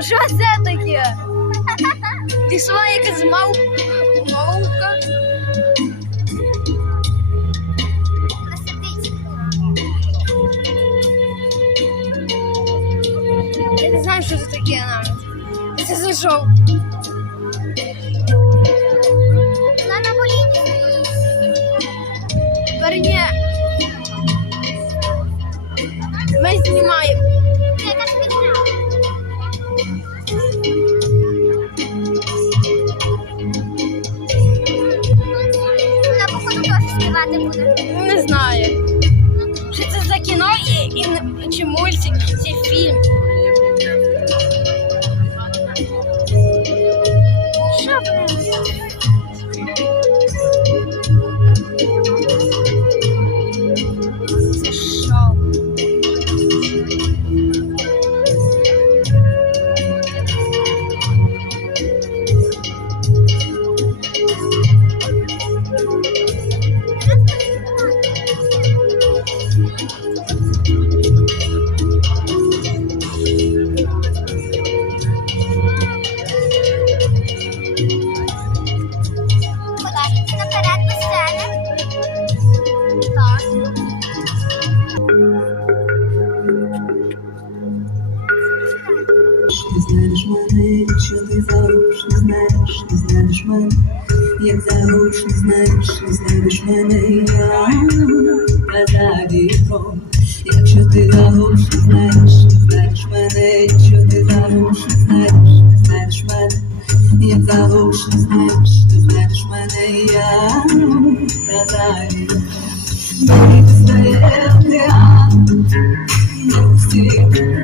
Що це таке? Лісова якась мавка. Я не знаю, що це таке навіть. Це зайшов. Вона на коліні. Ні. Ми знімаємо. Це якась фігня. Вона, походу, теж співати буде. Не знаю. Що це за кіно чи мультик, чи фільм? Що, блин? Це шоу. Подайте наперед до сцени. Так. Ти знаєш мене, якщо ти заочно знаєш, ти знаєш мене, як заочно знаєш, ти знаєш мене, я за віком, якщо ти заочно знаєш.